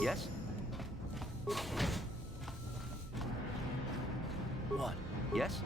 Yes? What? Yes?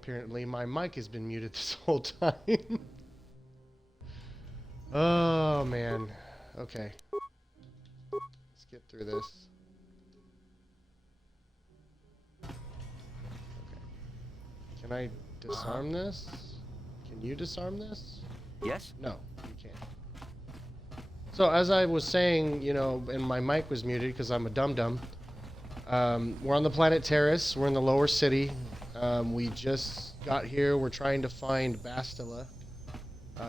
Apparently my mic has been muted this whole time. Oh man. Okay. Let's get through this. Okay. Can I disarm this? Can you disarm this? Yes? No, you can't. So as I was saying, you know, and my mic was muted because I'm a dum-dum. We're on the planet Terrace. We're in the lower city. We just got here. We're trying to find Bastila,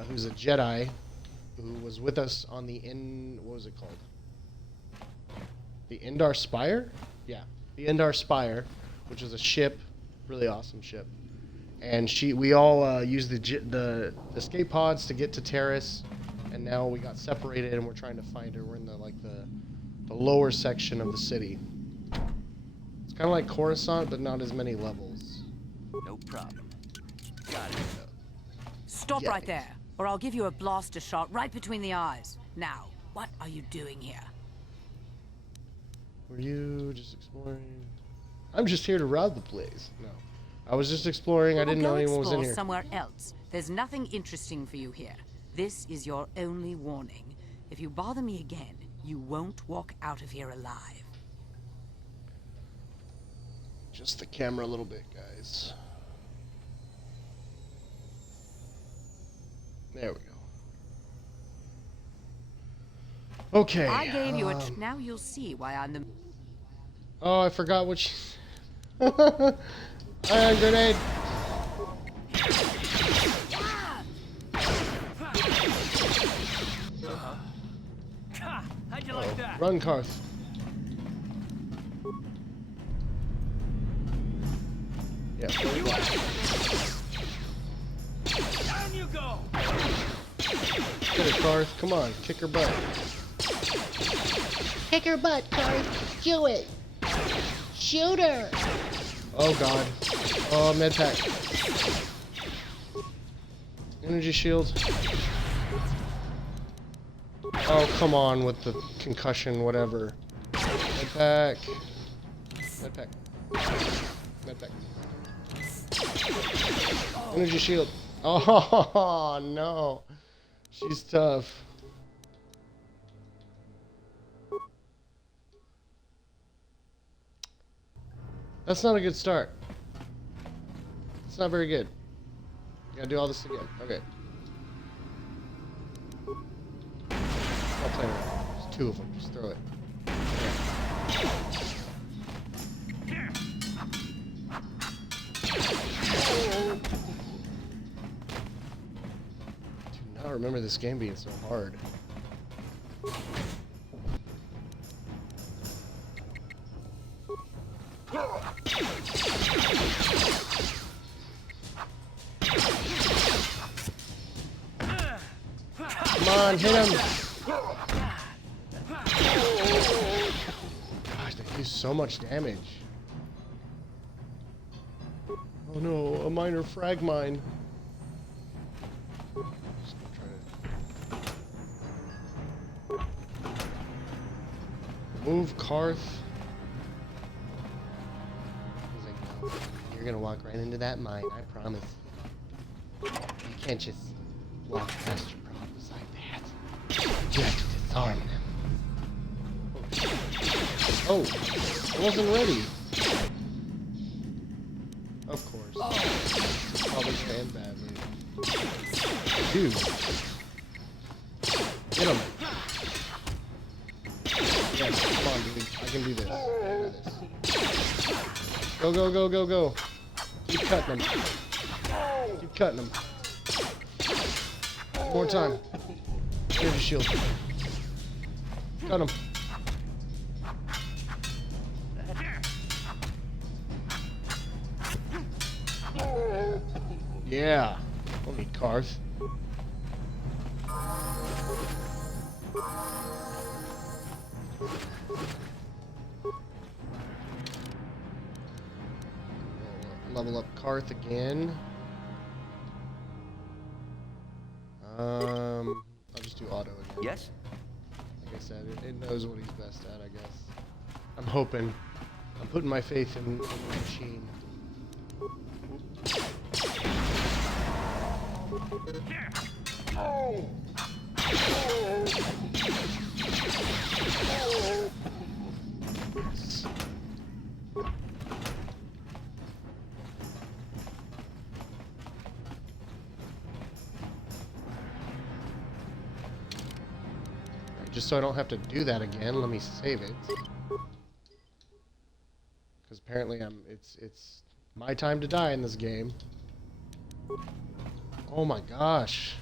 who's a Jedi, who was with us on the what was it called? The Endar Spire? Yeah, the Endar Spire, which is a ship, really awesome ship. And we all used the escape pods to get to Terrace, and now we got separated and we're trying to find her. We're in the lower section of the city. It's kind of like Coruscant, but not as many levels. No problem. Got it. Stop right there, or I'll give you a blaster shot right between the eyes. Now, what are you doing here? Were you just exploring? I'm just here to rob the place. No. I was just exploring. I didn't know anyone was in here. Somewhere else. There's nothing interesting for you here. This is your only warning. If you bother me again, you won't walk out of here alive. Just the camera a little bit, guys. There we go. Okay. I gave you a... Now you'll see why I'm the... Oh, I forgot what she... Iron grenade! How'd you like that? Run, Karth. Yeah, fully black. Down you go. Get her, Karth. Come on, kick her butt. Kick her butt, Karth. Do it. Shoot her. Oh god. Oh, med pack. Energy shield. Oh, come on with the concussion, whatever. Med pack. Med pack. Med pack. Energy shield. Oh, no. She's tough. That's not a good start. It's not very good. You gotta do all this again. Okay. I'll play around. There's two of them. Just throw it. Do not remember this game being so hard. Come on, hit him! Gosh, they do so much damage. Oh no, a minor frag mine. Just gonna try to move Karth. He's like, no, you're gonna walk right into that mine, I promise. You can't just walk past your problems like that. You have to disarm them. Oh, I wasn't ready. Of course. Probably ran badly. Dude. Get him. Yes, come on, dude. I can do this. I can do this. Go, go, go, go, go. Keep cutting them. Keep cutting them. One more time. Energy shield. Cut him. Yeah. Don't need Karth. Level up Karth again. I'll just do auto again. Yes? Like I said, it knows what he's best at, I guess. I'm hoping. I'm putting my faith in the machine. Just so I don't have to do that again, let me save it. Because apparently it's my time to die in this game. Oh my gosh.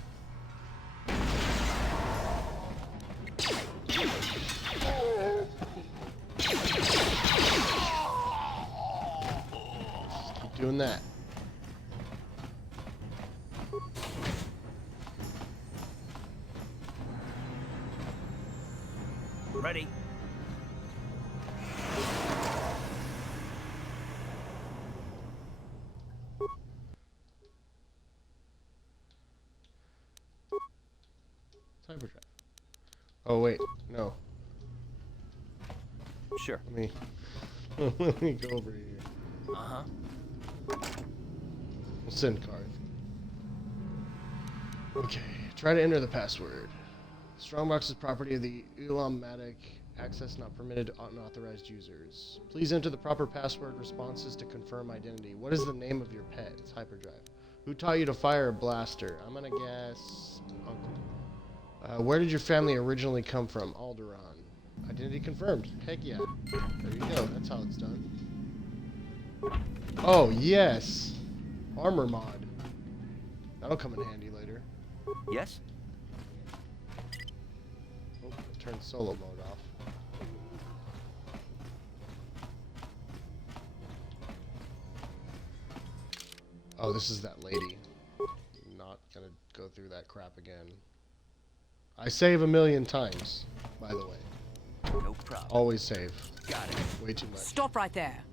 Just keep doing that. Ready? Cyber drive. Oh wait, no. Sure. Let me let me go over here. Uh-huh. We'll send Karth. Okay, try to enter the password. Strongbox is property of the Ulam-Matic. Access not permitted to unauthorized users. Please enter the proper password responses to confirm identity. What is the name of your pet? It's Hyperdrive. Who taught you to fire a blaster? I'm gonna guess Uncle. Where did your family originally come from? Alderaan. Identity confirmed. Heck yeah. There you go. That's how it's done. Oh, yes. Armor mod. That'll come in handy later. Yes? Oh, turn solo mode off. Oh, this is that lady. Not gonna go through that crap again. I save a million times, by the way. No problem. Always save. Got it. Way too much. Stop right there.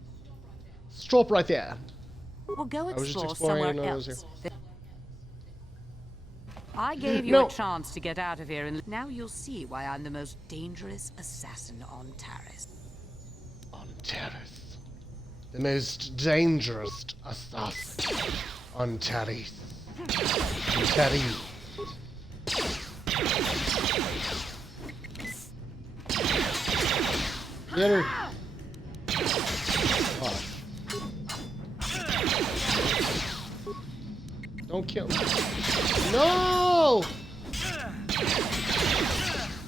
Stop right there. Well, go I was just explore exploring somewhere and I was else. I gave you No. a chance to get out of here, and now you'll see why I'm the most dangerous assassin on Taris. On Taris. The most dangerous assassin on Taris. On Taris. Get her. Oh. Don't kill me. No!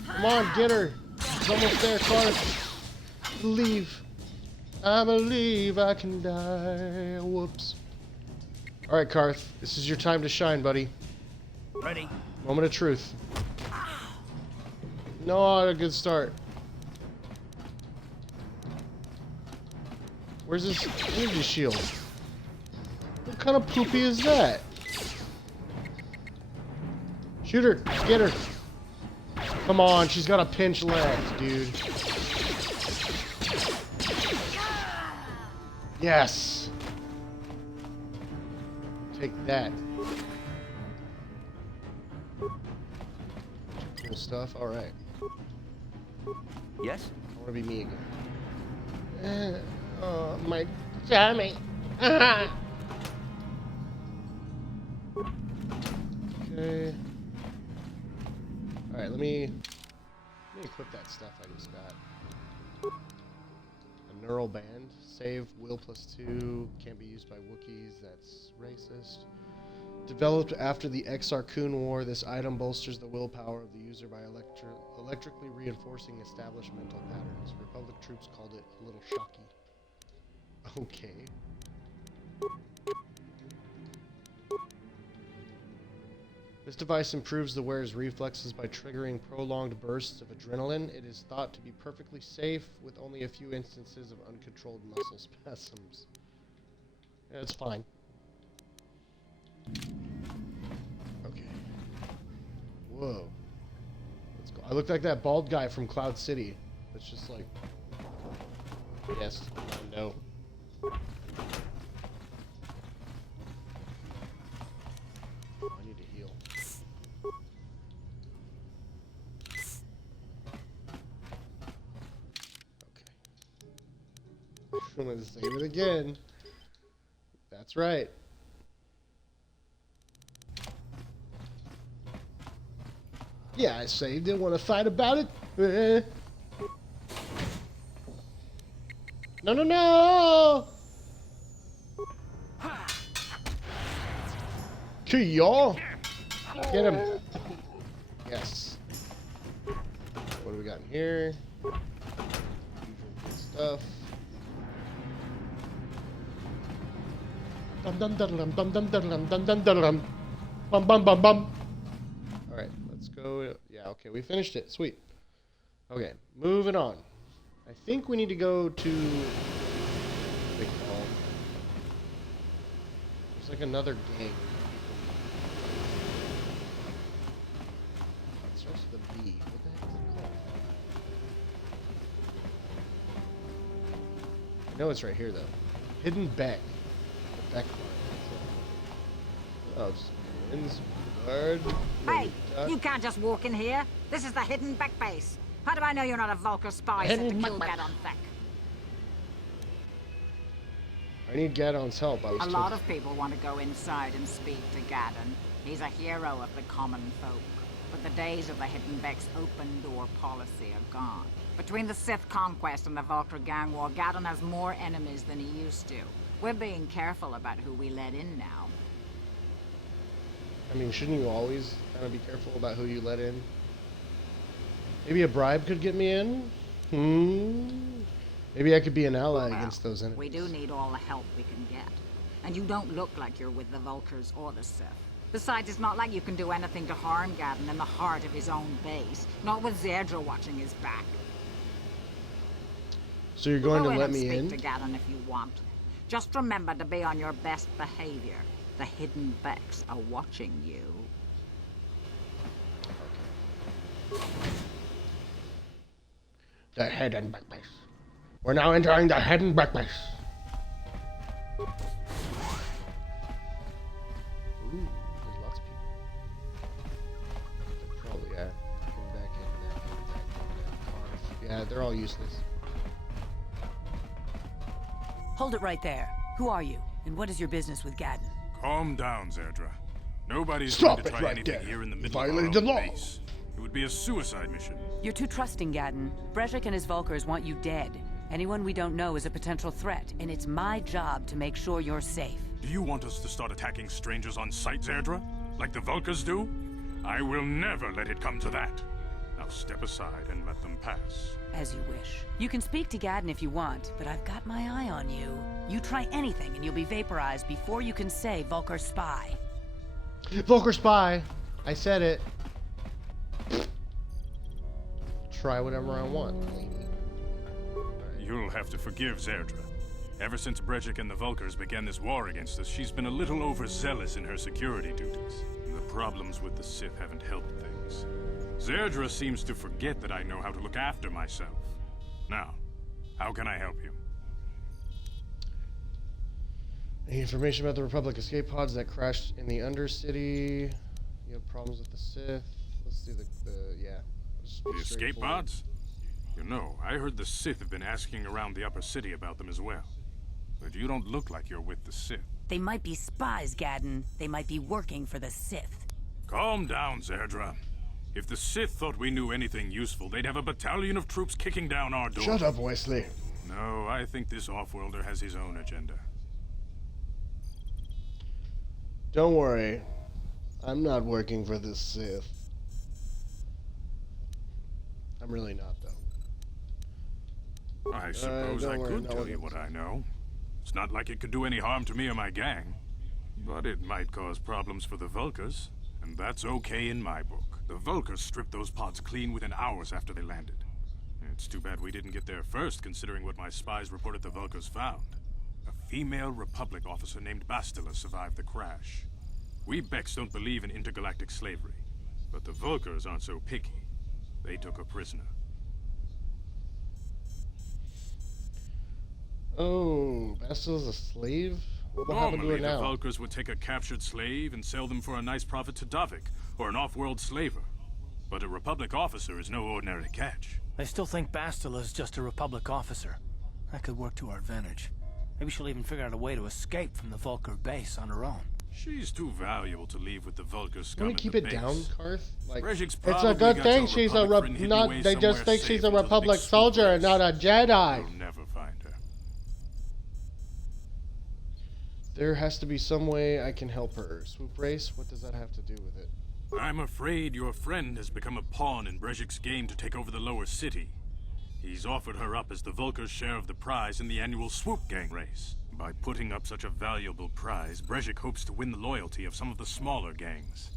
Come on, get her. She's almost there, Karth. Believe. I believe I can die. Whoops. Alright, Karth. This is your time to shine, buddy. Ready? Moment of truth. No, a good start. Where's this energy shield? What kind of poopy is that? Shoot her. Get her. Come on, she's got a pinch left, dude. Yes. Take that. Cool stuff. All right. Yes? I want to be me again. Oh, my tummy. Okay. All right, let me equip that stuff I just got. A neural band. Save will +2. Can't be used by Wookiees. That's racist. Developed after the Exar-Kun War, this item bolsters the willpower of the user by electrically reinforcing established mental patterns. Republic troops called it a little shocky. Okay. This device improves the wearer's reflexes by triggering prolonged bursts of adrenaline. It is thought to be perfectly safe, with only a few instances of uncontrolled muscle spasms. Yeah, it's fine. Okay. Whoa. Let's go. I look like that bald guy from Cloud City. That's just like... Yes. No. I need to heal. Okay. I'm gonna save it again. That's right. Yeah, I saved it. Want to fight about it? No, no, no! To y'all! Get him! Yes. What do we got in here? Usual good stuff. Dum dum dum dum dum dum dum dum dum dum dum. Bum bum bum bum. All right, let's go. Yeah, okay, we finished it. Sweet. Okay, moving on. I think we need to go to. What they call. There's like another gang. It starts with a B. What the heck is it called? I know it's right here though. Hidden Beck. The Beck line. Oh, just wins guard. Hey, you can't just walk in here. This is the Hidden Beck base. How do I know you're not a Vulcar spy sent to Hidden kill Beck. Gadon Thek? I need Gadon's help. I was A told. lot of people want to go inside and speak to Gadon. He's a hero of the common folk. But the days of the Hidden Beck's open door policy are gone. Between the Sith conquest and the Vulcar gang war, Gadon has more enemies than he used to. We're being careful about who we let in now. I mean, shouldn't you always kind of be careful about who you let in? Maybe a bribe could get me in? Maybe I could be an ally Well, against those enemies. we do need all the help we can get. And you don't look like you're with the Vulcars or the Sith. Besides, it's not like you can do anything to harm Gadon in the heart of his own base. Not with Zerdra watching his back. So you're going Go to in let and me speak in? to Gadon if you want. Just remember to be on your best behavior. The Hidden Becks are watching you. The Hidden Beck base. We're now entering the Hidden Beck base. Ooh, there's lots of people. They're probably back in. Yeah, they're all useless. Hold it right there. Who are you? And what is your business with Gadon? Calm down, Zerdra. Nobody's Stop going to it try right anything there. here in the You middle of our violated own the law. base. It would be a suicide mission. You're too trusting, Gadon. Brejik and his Vulcars want you dead. Anyone we don't know is a potential threat, and it's my job to make sure you're safe. Do you want us to start attacking strangers on sight, Zerdra? Like the Vulcars do? I will never let it come to that. Now step aside and let them pass. As you wish. You can speak to Gadon if you want, but I've got my eye on you. You try anything and you'll be vaporized before you can say Vulcar spy. Vulcar spy. I said it. Try whatever I want, lady. You'll have to forgive Zerdra. Ever since Brejik and the Vulcars began this war against us, she's been a little overzealous in her security duties. The problems with the Sith haven't helped things. Zerdra seems to forget that I know how to look after myself. Now, how can I help you? Any information about the Republic escape pods that crashed in the Undercity? You have problems with the Sith? Let's do yeah. Let's be The escape straightforward. pods? You know, I heard the Sith have been asking around the Upper City about them as well. But you don't look like you're with the Sith. They might be spies, Gadon. They might be working for the Sith. Calm down, Zerdra. If the Sith thought we knew anything useful, they'd have a battalion of troops kicking down our door. Shut up, Wesley. No, I think this off-worlder has his own agenda. Don't worry. I'm not working for the Sith. I'm really not, though. I suppose don't I worry, could no tell one you else. what I know. It's not like it could do any harm to me or my gang. But it might cause problems for the Vulcars, and that's okay in my book. The Vulcars stripped those pods clean within hours after they landed. It's too bad we didn't get there first, considering what my spies reported the Vulcars found. A female Republic officer named Bastila survived the crash. We Becks don't believe in intergalactic slavery, but the Vulcars aren't so picky. They took her prisoner. Oh, Bastila's a slave? What will happen to her Normally, the now? Vulcars would take a captured slave and sell them for a nice profit to Davik, or an off-world slaver. But a Republic officer is no ordinary catch. I still think Bastila is just a Republic officer. That could work to our advantage. Maybe she'll even figure out a way to escape from the Vulcar base on her own. She's too valuable to leave with the Vulcar scum Can we at keep the it base. down, Karth? Like, Brejik's it's a probably good got thing your she's a Republic friend hidden not. away They just somewhere think she's safe a until the Republic big swoop soldier and race. not a Jedi. You'll never find her. There has to be some way I can help her. Swoop race? What does that have to do with it? I'm afraid your friend has become a pawn in Brejik's game to take over the lower city. He's offered her up as the Vulcar's share of the prize in the annual Swoop Gang race. By putting up such a valuable prize, Brejik hopes to win the loyalty of some of the smaller gangs.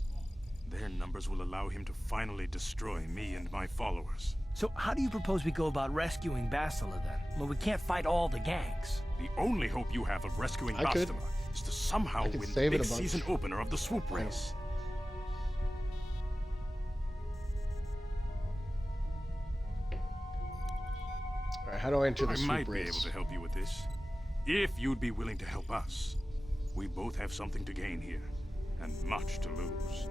Their numbers will allow him to finally destroy me and my followers. So how do you propose we go about rescuing Bastila then? Well, we can't fight all the gangs. The only hope you have of rescuing I could. Bastila is to somehow I could win the save it big a bunch. season opener of the Swoop race. Alright, how do I enter the I swoop might be race? able to help you with this. If you'd be willing to help us. We both have something to gain here, and much to lose.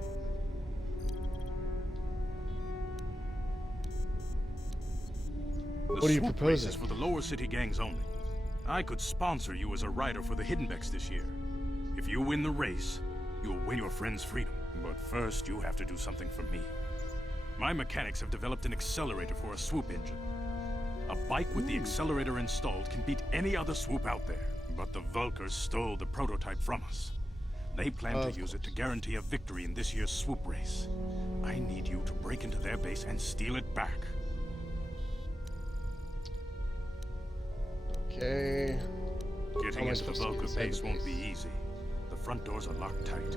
What are you Swoop race proposing? is for the lower city gangs only. I could sponsor you as a rider for the Hiddenbecks this year. If you win the race, you'll win your friend's freedom. But first, you have to do something for me. My mechanics have developed an accelerator for a swoop engine. A bike with the accelerator installed can beat any other swoop out there. But the Vulkars stole the prototype from us. They plan to use it to guarantee a victory in this year's swoop race. I need you to break into their base and steal it back. Okay. Getting into the Vulkar base won't be easy. The front doors are locked tight.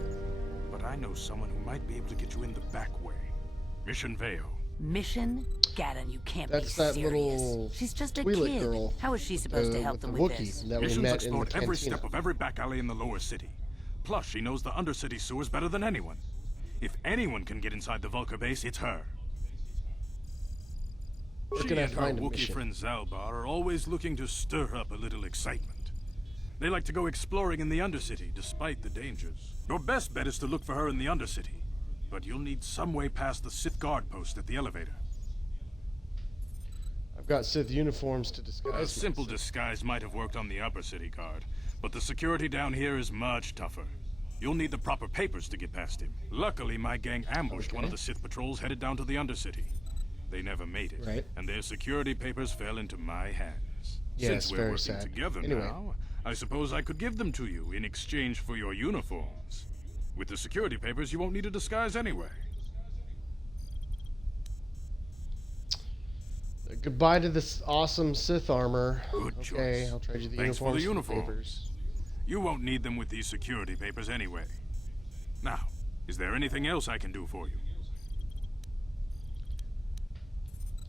But I know someone who might be able to get you in the back way. Mission Veo. Mission? Gadon, you can't That's be that serious. little She's just a Twi'lek kid. girl. How is she supposed to help With them the with Wookiee this? that we Mission's met in the explored every cantina. step of every back alley in the lower city. Plus, she knows the undercity sewers better than anyone. If anyone can get inside the Vulkar base, it's her. Where She can I and her find a Wookiee mission? friend Zalbar are always looking to stir up a little excitement. They like to go exploring in the Undercity, despite the dangers. Your best bet is to look for her in the Undercity. But you'll need some way past the Sith guard post at the elevator. I've got Sith uniforms to disguise. A simple myself. disguise might have worked on the Upper City guard, but the security down here is much tougher. You'll need the proper papers to get past him. Luckily, my gang ambushed one of the Sith patrols headed down to the Undercity. They never made it, Right. and their security papers fell into my hands. Yes, Since we're very working sad. together Anyway. now, I suppose I could give them to you in exchange for your uniforms. With the security papers, you won't need a disguise anyway. Goodbye to this awesome Sith armor. Good Okay, choice. I'll trade you the Thanks for the uniforms. uniforms. Papers. You won't need them with these security papers anyway. Now, is there anything else I can do for you?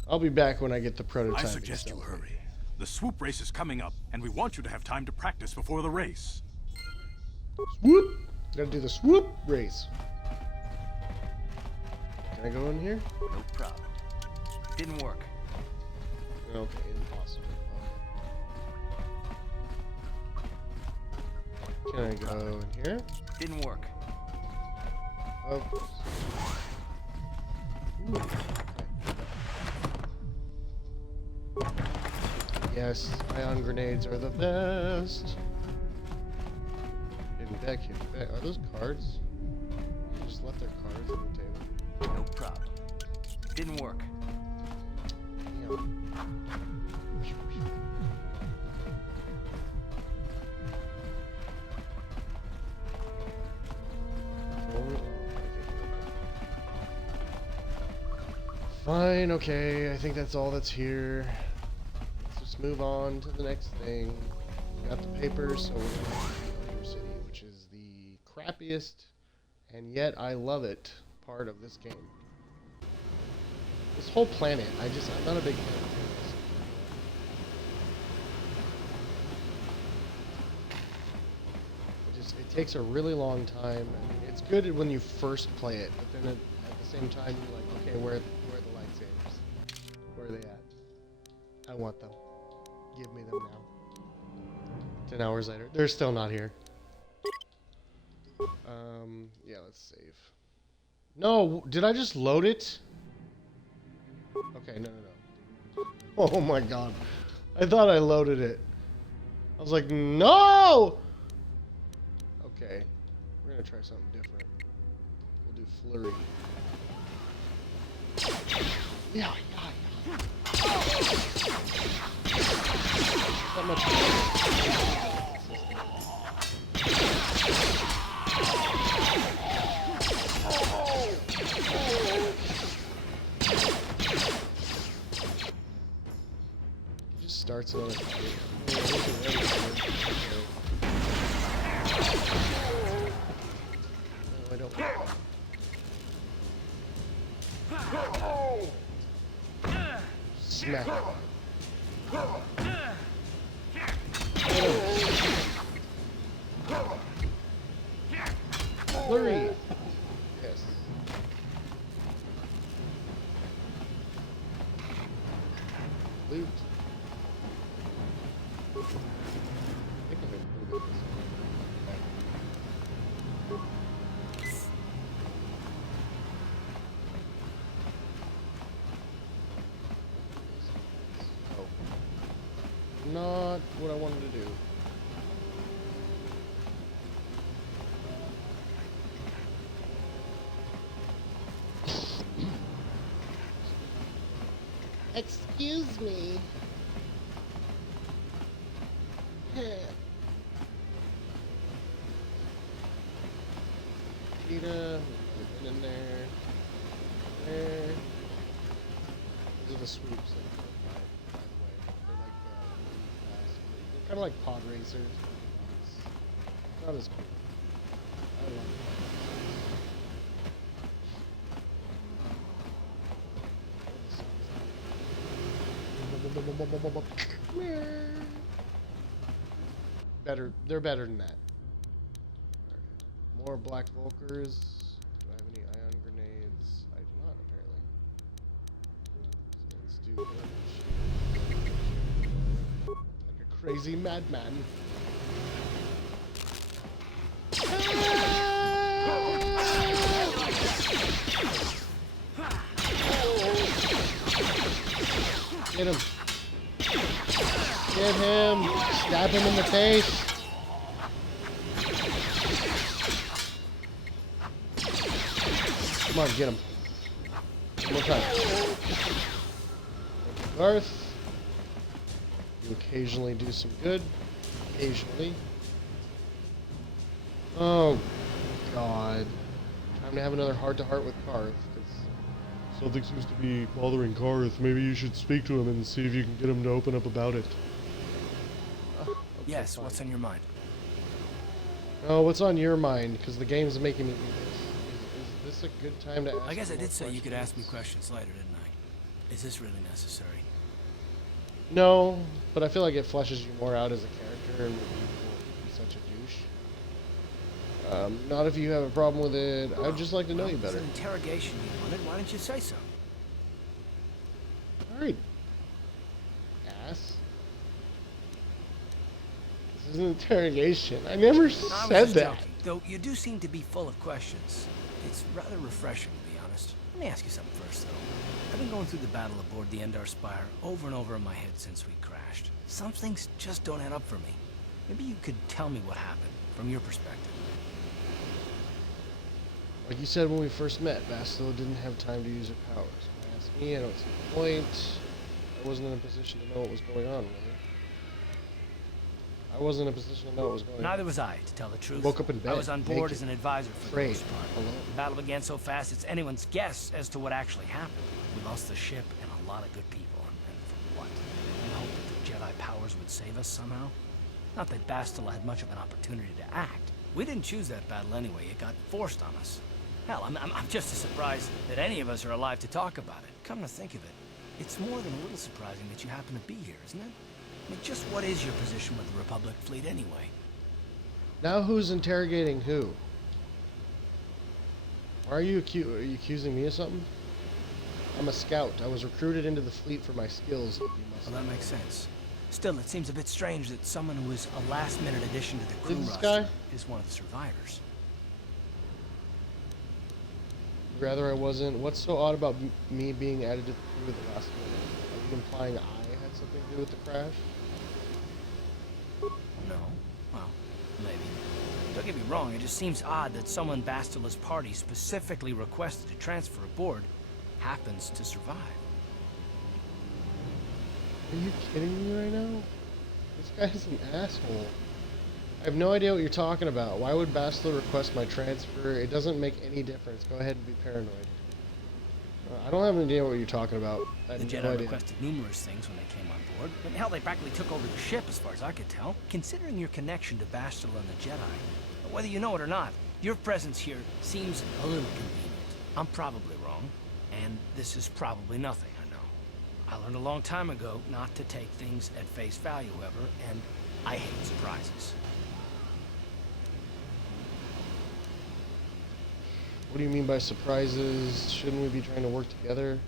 I'll be back when I get the prototype. I suggest you hurry. The swoop race is coming up, and we want you to have time to practice before the race. Swoop! Gotta do the swoop race. Can I go in here? No problem. Didn't work. Okay, impossible. Okay. Can I go in here? Didn't work. Of course. Ooh, okay. Yes, ion grenades are the best. Hidden deck, hidden deck. Are those cards? You just left their cards on the table. No problem. Didn't work. Yeah. Fine, okay, I think that's all that's here. Let's just move on to the next thing. We got the papers, so we're going to Vulkar City, which is the crappiest, and yet I love it, part of this game. This whole planet, I'm not a big fan of this. It takes a really long time. I mean, it's good when you first play it, but then at the same time, you're like, okay, where are the lightsabers? Where are they at? I want them. Give me them now. 10 hours later. They're still not here. Yeah, let's save. No, did I just load it? Okay, no. Oh my god. I thought I loaded it. I was like, no! Okay, we're gonna try something different. We'll do flurry. Yeah. Not much. It just starts on a I don't. Smack. Flurry. Yes. Loot. Excuse me. Peter, in there. There. Those are the swoops that go by the way. They're like really fast. They're kind of like pod racers. It's not as cool. I love it. Better, they're better than that. Alright. More black Volkers. Do I have any ion grenades? I do not, apparently. So let's do damage. Like a crazy madman. Get him. Get him. Stab him in the face. Come on, get him. One more time. Garth. You occasionally do some good. Occasionally. Oh, God. Time to have another heart-to-heart with Garth. Something seems to be bothering Garth. Maybe you should speak to him and see if you can get him to open up about it. Okay, Yes, fine. what's on your mind? Oh, what's on your mind? Because the game's making me do this. Is this a good time to ask I guess I more did say you could ask me questions? questions later, didn't I? Is this really necessary? No, but I feel like it fleshes you more out as a character and maybe you won't be such a douche. Not if you have a problem with it. I'd just like to know you It's better. an interrogation you wanted. Why didn't you say so? Alright. Ass. This is an interrogation. I never I was said just that. joking, though you do seem to be full of questions. It's rather refreshing, to be honest. Let me ask you something first, though. I've been going through the battle aboard the Endar Spire over and over in my head since we crashed. Some things just don't add up for me. Maybe you could tell me what happened, from your perspective. Like you said when we first met, Bastila didn't have time to use her powers. When you ask me, I don't see the point. I wasn't in a position to know what was going on, really. I wasn't in a position to know what was going on. Neither was I, to tell the truth. Woke up in I bed, was on board naked, as an advisor for the afraid, most part. alone. The battle began so fast it's anyone's guess as to what actually happened. We lost the ship and a lot of good people, and for what? In the hope that the Jedi powers would save us somehow? Not that Bastila had much of an opportunity to act. We didn't choose that battle anyway. It got forced on us. Hell, I'm just as surprised that any of us are alive to talk about it. Come to think of it, it's more than a little surprising that you happen to be here, isn't it? I mean, just what is your position with the Republic fleet anyway? Now who's interrogating who? Why are you accusing me of something? I'm a scout. I was recruited into the fleet for my skills. You must Well, that makes sense. Still, it seems a bit strange that someone who was a last-minute addition to the crew This roster guy? is one of the survivors. Rather, I wasn't. What's so odd about me being added to the crew at the last minute? Are you implying I had something to do with the crash? No? Well, maybe. Don't get me wrong, it just seems odd that someone Bastila's party specifically requested to transfer aboard happens to survive. Are you kidding me right now? This guy's an asshole. I have no idea what you're talking about. Why would Bastila request my transfer? It doesn't make any difference. Go ahead and be paranoid. I don't have any idea what you're talking about. I The have Jedi no idea. requested numerous things when they came on board. But hell, they practically took over the ship as far as I could tell. Considering your connection to Bastila and the Jedi, whether you know it or not, your presence here seems a little convenient. I'm probably wrong, and this is probably nothing, I know. I learned a long time ago not to take things at face value, however, and I hate surprises. What do you mean by surprises? Shouldn't we be trying to work together?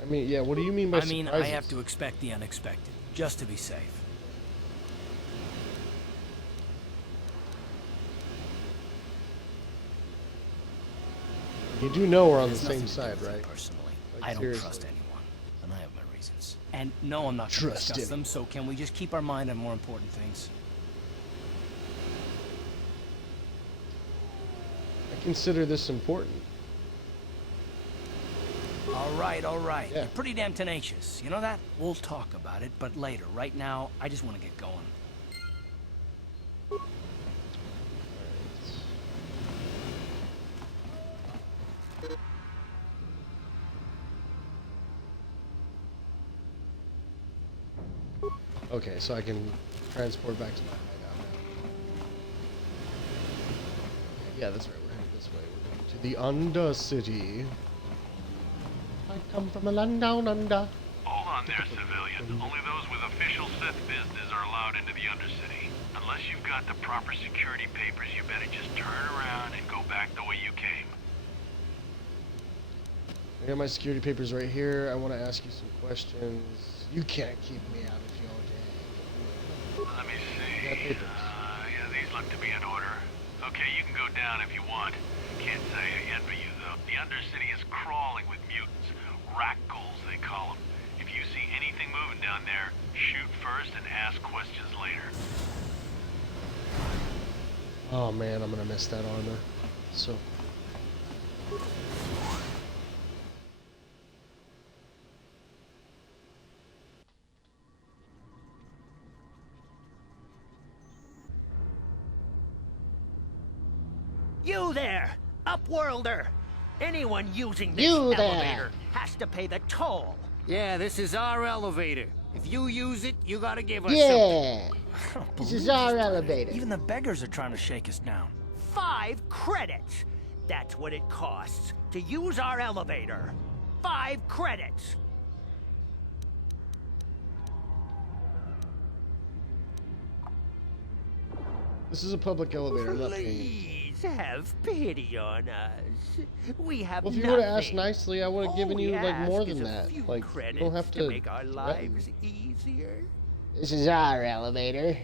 I mean, yeah, what do you mean by I surprises? mean, I have to expect the unexpected, just to be safe. You do know we're on the There's same nothing to do side, with it right? Personally, Like, I don't seriously. trust anyone, and I have my reasons. And no, I'm not going to Trust discuss him. them, so can we just keep our mind on more important things? I consider this important. All right, all right. Yeah. You're pretty damn tenacious. You know that? We'll talk about it, but later. Right now, I just want to get going. Okay, so I can transport back to my hideout now. Yeah, that's right. We're headed this way. We're going to the Undercity. I come from a land down under. Hold on there, civilian. Only those with official Sith business are allowed into the Undercity. Unless you've got the proper security papers, you better just turn around and go back the way you came. I got my security papers right here. I want to ask you some questions. You can't keep me out of your day. Let me see. Got papers. Yeah, these look to be in order. Okay, you can go down if you want. Can't say I envy you, though. The Undercity is crawling with mutants. Rackles, they call them. If you see anything moving down there, shoot first and ask questions later. Oh man, I'm gonna miss that armor. So. You there, Upworlder! Anyone using this You there. elevator has to pay the toll. Yeah, this is our elevator. If you use it, you gotta give us something. Yeah. I don't This believe is our this. elevator. Even the beggars are trying to shake us down. 5 credits. That's what it costs to use our elevator. 5 credits. This is a public elevator. I'm not paying. Please have pity on us. We have Well, if you nothing. would have asked nicely, I would have given All you we like more ask than is a that. few Like you credits don't have to make our threaten. lives easier. This is our elevator.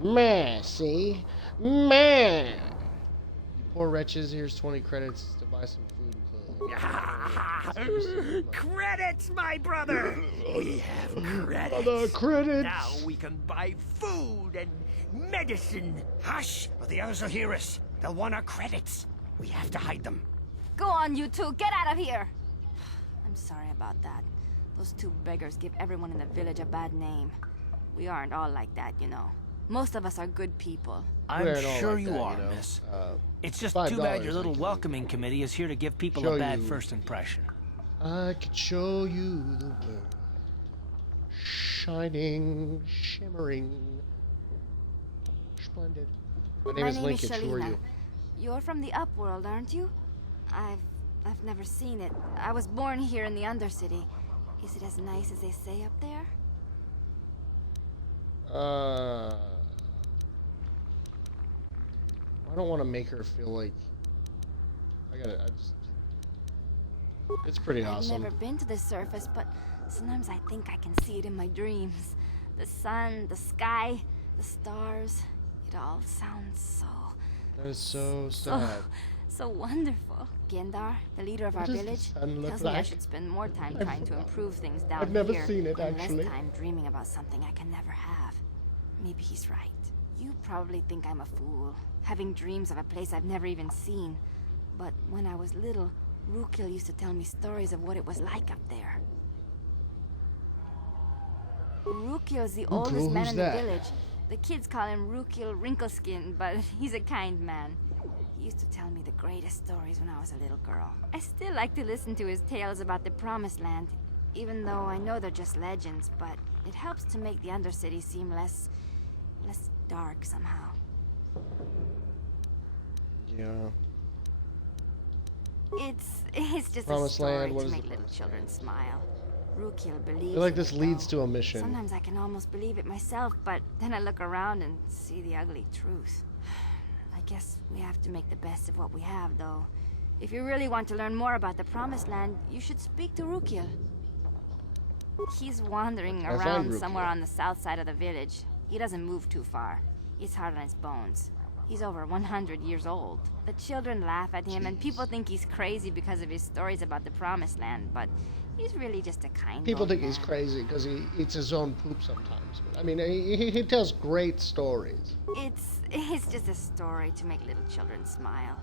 Mercy. Man. You poor wretches. Here's 20 credits to buy some food and clothing. Credits, my brother! We have credits. The credits. Now we can buy food and medicine. Hush, or the others will hear us. They'll want our credits. We have to hide them. Go on, you two. Get out of here. I'm sorry about that. Those 2 beggars give everyone in the village a bad name. We aren't all like that, you know. Most of us are good people. I'm We're all sure like you that, are, know. miss. Uh, It's just $5 too bad your I little can welcoming committee is here to give people show a bad you. first impression. I could show you the world. Shining, shimmering, splendid. My name is Lincoln. Who are you? You're from the Upworld, aren't you? I've never seen it. I was born here in the Undercity. Is it as nice as they say up there? I don't want to make her feel like it's pretty awesome. I've never been to the surface, but sometimes I think I can see it in my dreams. The sun, the sky, the stars. It all sounds so... That is so sad. So wonderful. Gendar, the leader of What our does the village, sun look tells me I like? should spend more time trying to improve things down I've never here seen it, and actually. less time dreaming about something I can never have. Maybe he's right. You probably think I'm a fool, having dreams of a place I've never even seen. But when I was little, Rukil used to tell me stories of what it was like up there. Rukil's the oldest man who's in the that? village. The kids call him Rukil Wrinkleskin, but he's a kind man. He used to tell me the greatest stories when I was a little girl. I still like to listen to his tales about the Promised Land, even though I know they're just legends, but it helps to make the Undercity seem less dark somehow. Yeah. It's just Promised a story Land, what to is make the little Promised children Land? smile. Rukil I believes feel like in this it, leads though. to a mission. Sometimes I can almost believe it myself, but then I look around and see the ugly truth. I guess we have to make the best of what we have, though. If you really want to learn more about the Promised Land, you should speak to Rukil. He's wandering I found around Rukil. somewhere on the south side of the village. He doesn't move too far. He's hard on his bones. He's over 100 years old. The children laugh at him, and people think he's crazy because of his stories about the Promised Land, but he's really just a kind People old think he's man. crazy because he eats his own poop sometimes. But, I mean, he tells great stories. It's just a story to make little children smile.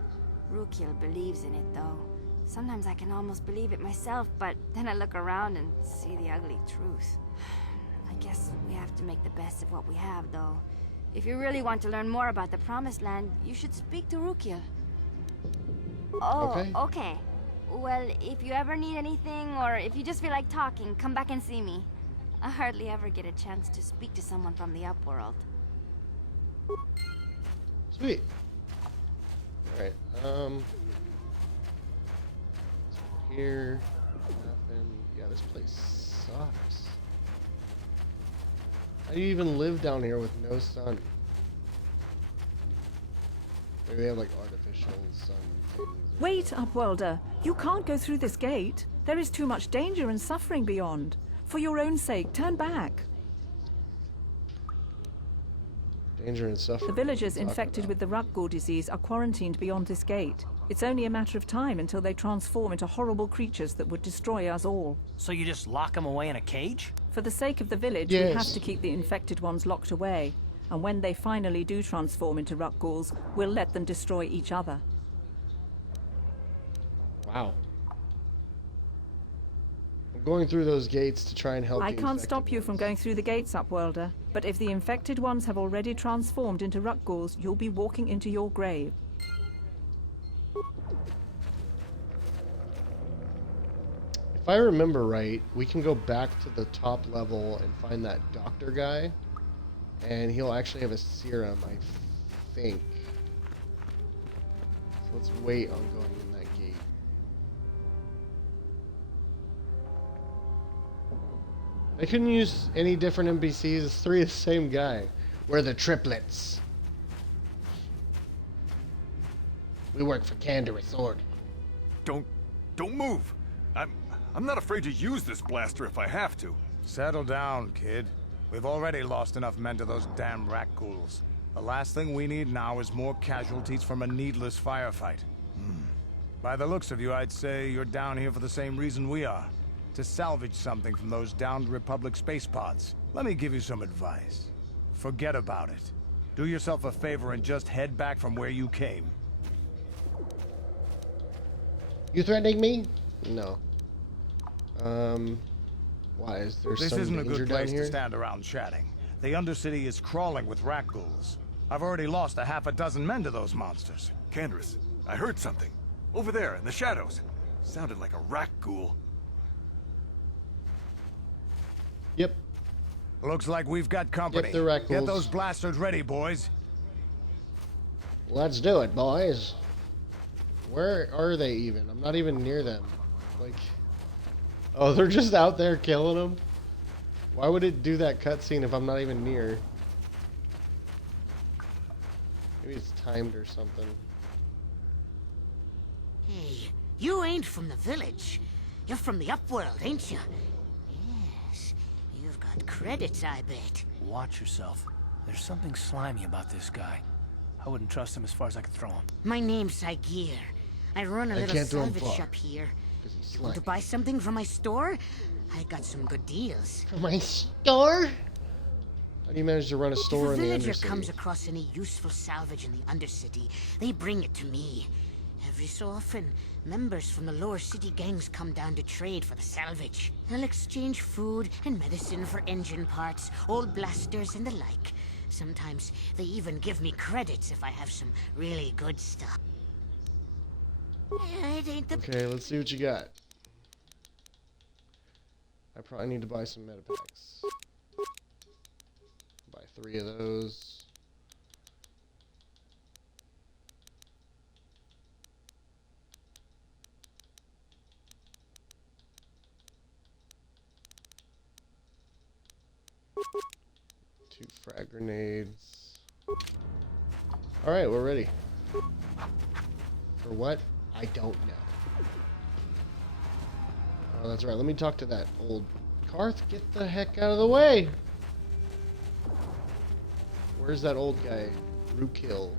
Rukil believes in it, though. Sometimes I can almost believe it myself, but then I look around and see the ugly truth. I guess we have to make the best of what we have, though. If you really want to learn more about the Promised Land, you should speak to Rukiel. Oh, okay. Well, if you ever need anything, or if you just feel like talking, come back and see me. I hardly ever get a chance to speak to someone from the Upworld. Sweet. Alright, here, nothing. Yeah, this place sucks. How do you even live down here with no sun? Maybe they have like artificial sun things. Wait, Upworlder. You can't go through this gate. There is too much danger and suffering beyond. For your own sake, turn back. Danger and suffering. The villagers infected with the Rakghoul disease are quarantined beyond this gate. It's only a matter of time until they transform into horrible creatures that would destroy us all. So you just lock them away in a cage? For the sake of the village, we have to keep the infected ones locked away. And when they finally do transform into Rakghouls, we'll let them destroy each other. Wow. I'm going through those gates to try and help I the can't stop infected you from going through the gates, Upworlder. But if the infected ones have already transformed into Rakghouls, you'll be walking into your grave. If I remember right, we can go back to the top level and find that doctor guy. And he'll actually have a serum, I think. So let's wait on going in that gate. I couldn't use any different NPCs. It's three of the same guy. We're the triplets. We work for Kandor's Sword. Don't move. I'm not afraid to use this blaster if I have to. Settle down, kid. We've already lost enough men to those damn Rakghouls. The last thing we need now is more casualties from a needless firefight. By the looks of you, I'd say you're down here for the same reason we are. To salvage something from those downed Republic space pods. Let me give you some advice. Forget about it. Do yourself a favor and just head back from where you came. You threatening me? No. Why is there This some isn't a danger good down place here? to stand around chatting. The Undercity is crawling with Rakghouls. I've already lost a half a dozen men to those monsters. Canderous, I heard something. Over there, in the shadows. Sounded like a Rakghoul. Yep. Looks like we've got company. Yep, the Rakghouls. Get those blasters ready, boys. Let's do it, boys. Where are they even? I'm not even near them. Like, oh, they're just out there killing them? Why would it do that cutscene if I'm not even near? Maybe it's timed or something. Hey, you ain't from the village. You're from the Upworld, ain't you? Yes, you've got credits, I bet. Watch yourself. There's something slimy about this guy. I wouldn't trust him as far as I could throw him. My name's Saigir. I run a little can't throw him salvage far, shop here. 'cause he's You want to slimy. buy something from my store? I got some good deals. From my store? How do you manage to run a store If a in the villager Undercity? comes across any useful salvage in the Undercity, they bring it to me. Every so often, members from the lower city gangs come down to trade for the salvage. I'll exchange food and medicine for engine parts, old blasters and the like. Sometimes they even give me credits if I have some really good stuff. Yeah, it ain't the Okay, let's see what you got. I probably need to buy some medipacks. Buy 3 of those. Two frag grenades. Alright, we're ready. For what? I don't know. Oh, that's right. Let me talk to that old Carth. Get the heck out of the way! Where's that old guy? Rukiel.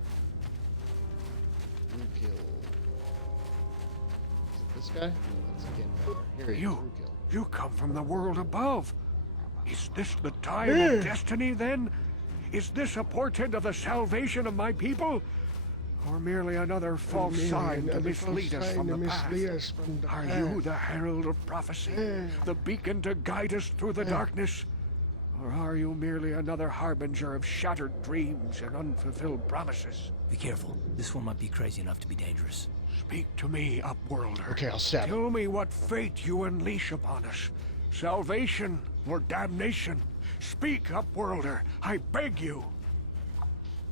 Rukiel. Is it this guy? No, that's again better. Here he is, Rukiel. You come from the world above. Is this the time of destiny, then? Is this a portent of the salvation of my people? Or merely another false sign to mislead us from the path? Are you the herald of prophecy? The beacon to guide us through the darkness? Or are you merely another harbinger of shattered dreams and unfulfilled promises? Be careful. This one might be crazy enough to be dangerous. Speak to me, Upworlder. Okay, I'll stab him. Tell me what fate you unleash upon us. Salvation or damnation? Speak, Upworlder. I beg you.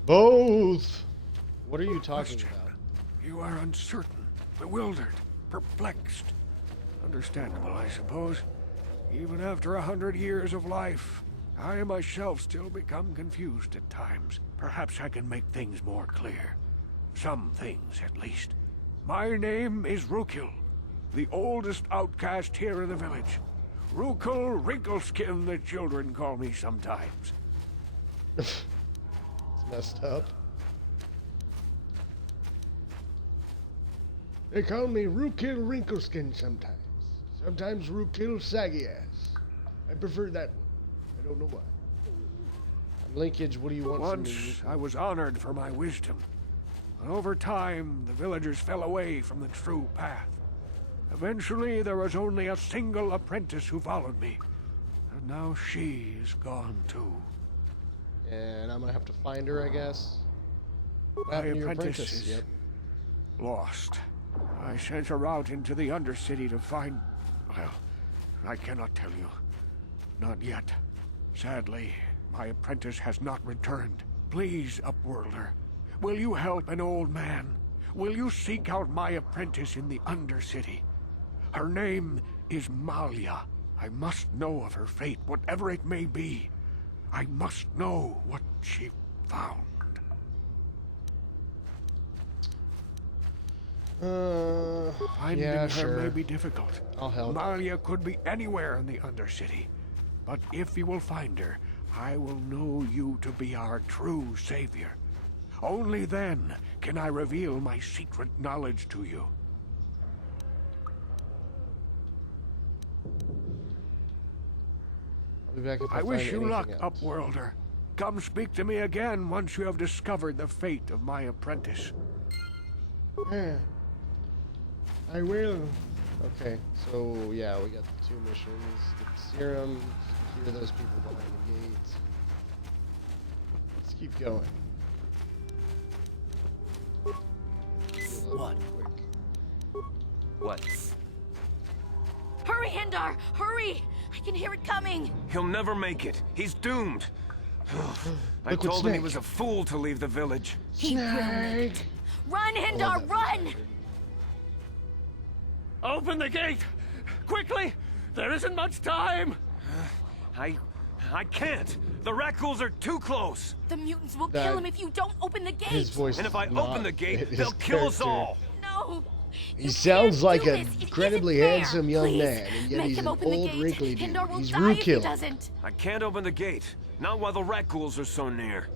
Both. What are you talking Question. about? You are uncertain, bewildered, perplexed. Understandable, I suppose. Even after 100 years of life, I myself still become confused at times. Perhaps I can make things more clear. Some things, at least. My name is Rukil, the oldest outcast here in the village. Rukil Wrinkleskin, the children call me sometimes. It's messed up. They call me Rukil Wrinkleskin sometimes. Sometimes Rukil Saggy Ass. I prefer that one. I don't know why. Linkage, what do you want from me? Once I was honored for my wisdom. But over time, the villagers fell away from the true path. Eventually, there was only a single apprentice who followed me. And now she is gone too. And I'm gonna have to find her, I guess. What My happened to your apprentice apprentice? is Yep. lost. I sent her out into the Undercity to find... Well, I cannot tell you. Not yet. Sadly, my apprentice has not returned. Please, Upworlder, will you help an old man? Will you seek out my apprentice in the Undercity? Her name is Malia. I must know of her fate, whatever it may be. I must know what she found. Finding yeah, her sure. may be difficult. I'll help. Malia could be anywhere in the Undercity. But if you will find her, I will know you to be our true savior. Only then can I reveal my secret knowledge to you. I'll be back if I I find wish you luck, anything else. Upworlder. Come speak to me again once you have discovered the fate of my apprentice. Yeah. I will. Okay, so yeah, we got the 2 missions. Get the serum, secure those people behind the gates. Let's keep going. What? What? Hurry, Hindar! Hurry! I can hear it coming! He'll never make it. He's doomed. I Liquid told him he snake. was a fool to leave the village. He will make it. Run, Hindar, run! Open the gate! Quickly! There isn't much time! I can't. The rat ghouls are too close. The mutants will That- kill him if you don't open the gate! His voice And if I does not open the gate, fit his they'll kill us character. all. No! He sounds like an this. It incredibly isn't fair. handsome young Please, man, and yet make he's him an open the old, gate. wrinkly dude. Hindar will He's die if he Rukil. doesn't. I can't open the gate. Not while the rat ghouls are so near.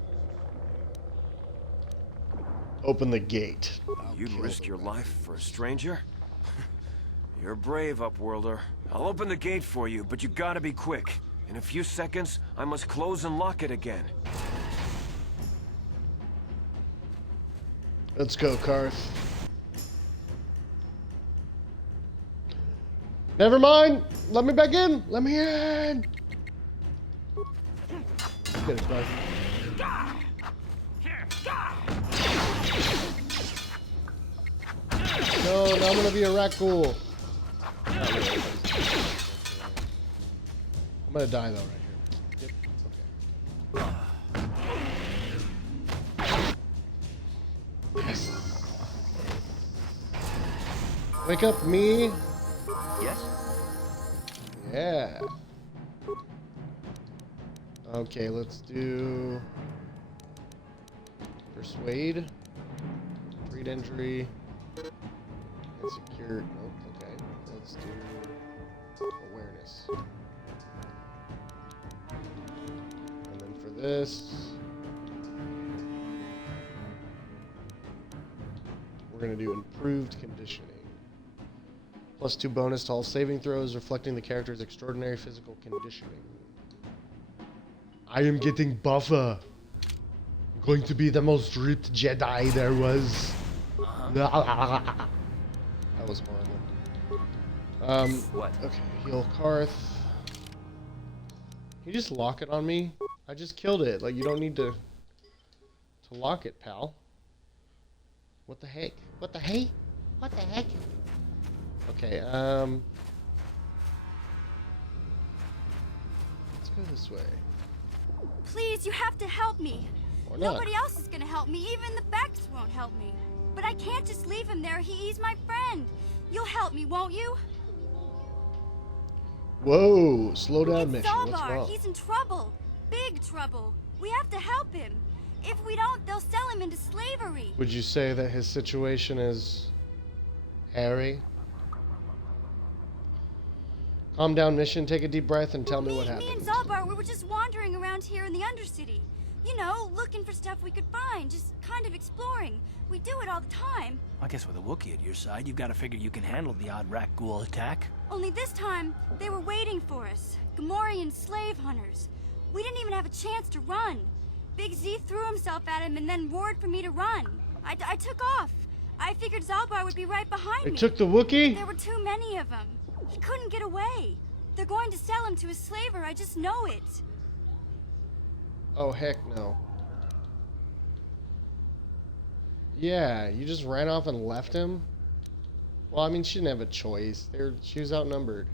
Open the gate. You'd risk your life for a stranger? You're brave, Upworlder. I'll open the gate for you, but you gotta be quick. In a few seconds, I must close and lock it again. Let's go, Karth. Never mind. Let me back in. Let me in. Get it, bud. No, now I'm gonna be a rat ghoul. Not really. I'm gonna die though, right here. Yep. Okay. Yes. Wake up, me. Yes? Yeah. Okay, let's do persuade, read injury, and secure. Nope. Okay, let's do awareness. And then for this, we're gonna do improved conditioning. +2 bonus to all saving throws, reflecting the character's extraordinary physical conditioning. I am getting buffer. I'm going to be the most ripped Jedi there was. That was horrible. What? Okay, heal Karth. You just lock it on me? I just killed it. Like, you don't need to lock it, pal. What the heck? What the heck? What the heck? Okay, let's go this way. Please, you have to help me. Or not. Nobody else is gonna help me. Even the Becks won't help me. But I can't just leave him there. He's my friend. You'll help me, won't you? Whoa, slow down, It's mission. What's Zalbar. wrong? He's in trouble. Big trouble. We have to help him. If we don't, they'll sell him into slavery. Would you say that his situation is hairy? Calm down, mission. Take a deep breath and tell me what Me happened. and Zalbar, we were just wandering around here in the Undercity. You know, looking for stuff we could find, just kind of exploring. We do it all the time. I guess with a Wookiee at your side, you've got to figure you can handle the odd rat ghoul attack. Only this time, they were waiting for us. Gamorrean slave hunters. We didn't even have a chance to run. Big Z threw himself at him and then roared for me to run. I took off. I figured Zalbar would be right behind They me. took the Wookiee? There were too many of them. He couldn't get away. They're going to sell him to a slaver, I just know it. Oh, heck no. Yeah, you just ran off and left him? Well, I mean, she didn't have a choice. She was outnumbered.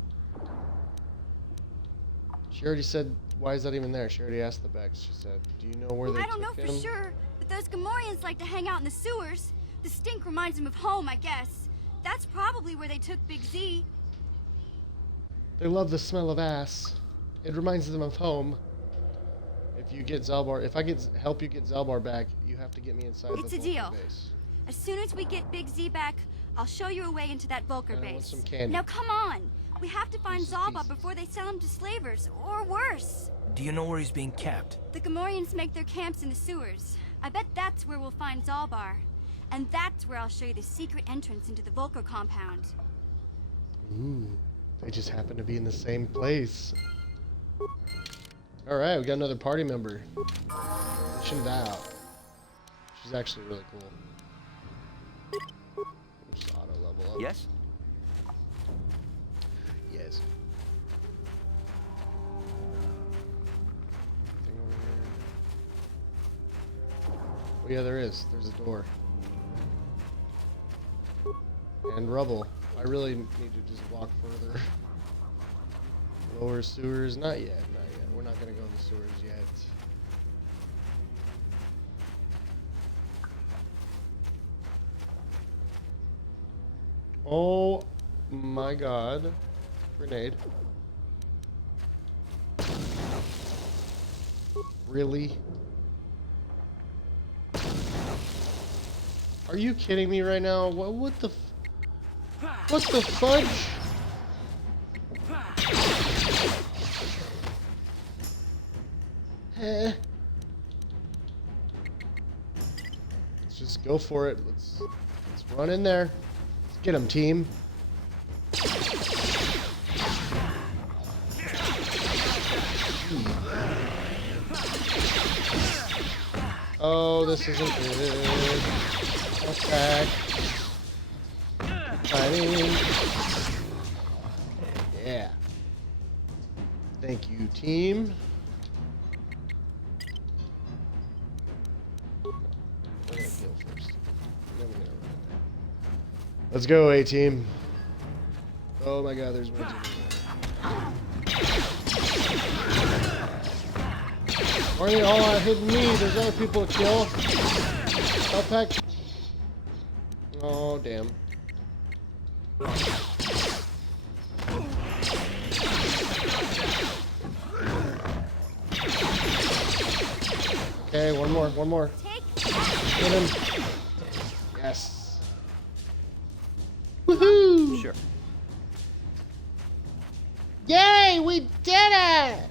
She already said, why is that even there? She already asked the Becks. She said, do you know where they I don't know took for him? sure, but those Gamorreans like to hang out in the sewers. The stink reminds them of home, I guess. That's probably where they took Big Z. They love the smell of ass. It reminds them of home. If you get Zalbar, if I help you get Zalbar back, you have to get me inside It's the a Vulcan deal. base. As soon as we get Big Z back, I'll show you a way into that Vulcar I base. want some candy. Now come on. We have to find Zalba before they sell him to slavers, or worse. Do you know where he's being kept? The Gamorreans make their camps in the sewers. I bet that's where we'll find Zalbar. And that's where I'll show you the secret entrance into the Vulcar compound. Ooh, they just happen to be in the same place. Alright, we got another party member. Mission Val. She's actually really cool. Just auto level up. Yes? Yes. Anything over here? Oh yeah, there is. There's a door. And rubble. I really need to just walk further. Lower sewers. Not yet, not yet. We're not gonna go in the sewers yet. Oh my god. Grenade. Really? Are you kidding me right now? What the what the fudge? Let's just go for it. Let's run in there. Let's get him, team. Oh, this isn't good. Attack. Fighting. Yeah. Thank you, team. We're gonna kill first. Then we're gonna run. Let's go, A-team. Oh my god, there's one too many. Why are they all out hitting me? There's other people to kill. Outpack. Oh, damn. Okay, one more. Hit him. Yes. Woohoo! Sure. Yay, we did it!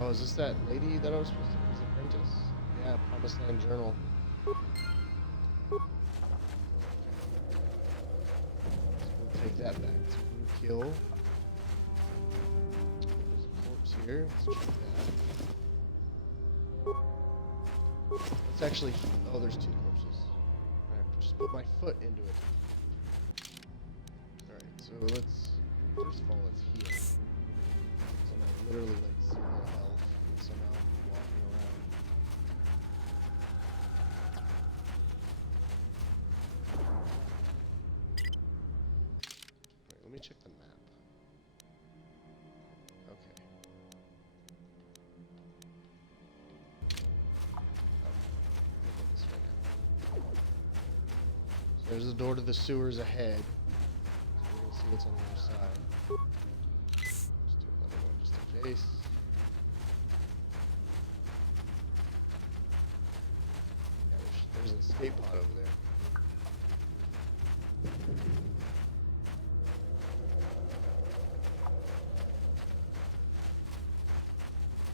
Oh, is this that lady that I was supposed to be his apprentice? Yeah, Promised Land Journal. So we'll take that back. So we kill. There's a corpse here. Let's check that. It's actually... Oh, there's 2 corpses. I just put my foot into it. Alright, so let's... First of all, let's heal. So I'm literally like 0 health, and somehow I'm walking around. Alright, let me check the map. Okay. So there's the door to the sewers ahead. So we're gonna see what's on the other side. Let's do another one just in case. Yeah, there's an escape pod over there.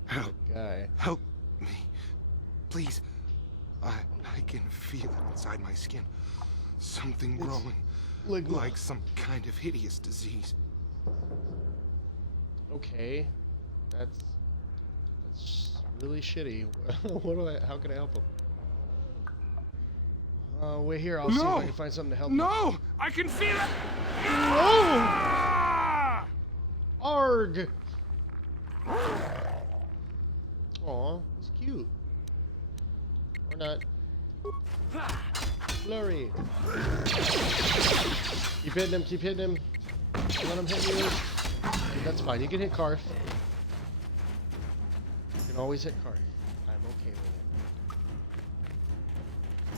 Help. Guy. Help me. Please. I can feel it inside my skin. Something growing. Like some kind of hideous disease. Okay. That's really shitty. How can I help him? Wait here, I'll see if I can find something to help him. No! I can feel it! No! Arg! Aw, it's cute. Or not. Flurry. Keep hitting him, keep hitting him. Don't let him hit you. That's fine, you can hit Karth. You can always hit Karth. I'm okay with it.